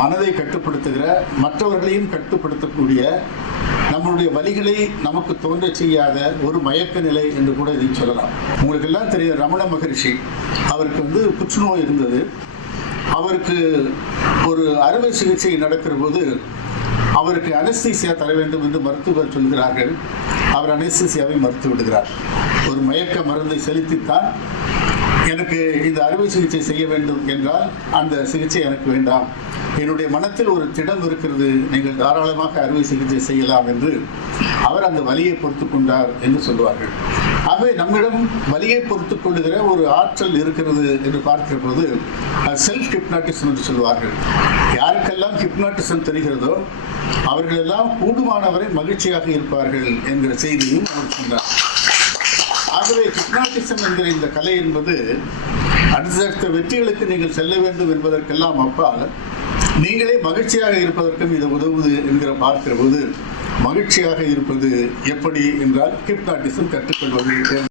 மனதை கட்டுப்படுத்துகிற, மற்றவர்களையும் கட்டுப்படுத்தக்கூடிய, நம்மளுடைய வலிகளை நமக்கு தோன்ற செய்யாத ஒரு மயக்க நிலை என்று கூட இதை சொல்லலாம். உங்களுக்கு எல்லாம் தெரியும், ரமண மகரிஷி அவருக்கு புற்றுநோய் இருந்தது. அவருக்கு ஒரு அறுவை சிகிச்சை நடக்கிற போது அவருக்கு அனஸ்தீசியா தர வேண்டும் என்று மருத்துவர் சொல்கிறார்கள். அவர் அனஸ்தீசியாவை மறுத்து விடுகிறார். ஒரு மயக்க மருந்தை செலுத்தித்தான் எனக்கு இந்த அறுவை சிகிச்சை செய்ய வேண்டும் என்றால் அந்த சிகிச்சை எனக்கு வேண்டாம், என்னுடைய மனத்தில் ஒரு திடம் இருக்கிறது, நீங்கள் தாராளமாக அறுவை சிகிச்சை செய்யலாம் என்று அவர் அந்த வலியை பொறுத்து கொண்டார் என்று சொல்வார்கள். ஆகவே நம்மிடம் வலியை பொறுத்து கொள்ளுகிற ஒரு ஆற்றல் இருக்கிறது என்று பார்க்கிற போது செல்ஃப் ஹிப்னாட்டிசம் என்று சொல்வார்கள். யாருக்கெல்லாம் ஹிப்னாட்டிசம் தெரிகிறதோ அவர்களெல்லாம் கூடுமானவரை மகிழ்ச்சியாக இருப்பார்கள் என்கிற செய்தியும் அவர் சொன்னார். ஆகவே ஹிப்னாட்டிசம் என்கிற இந்த கலை என்பது அடுத்த வெற்றிகளுக்கு நீங்கள் செல்ல வேண்டும் என்பதற்கெல்லாம் அப்பால் நீங்களே மகிழ்ச்சியாக இருப்பதற்கும் இது உதவுது என்கிற பார்க்கிற போது மகிழ்ச்சியாக இருப்பது எப்படி என்றால் ஹிப்னாட்டிசம் கற்றுக்கொள்வது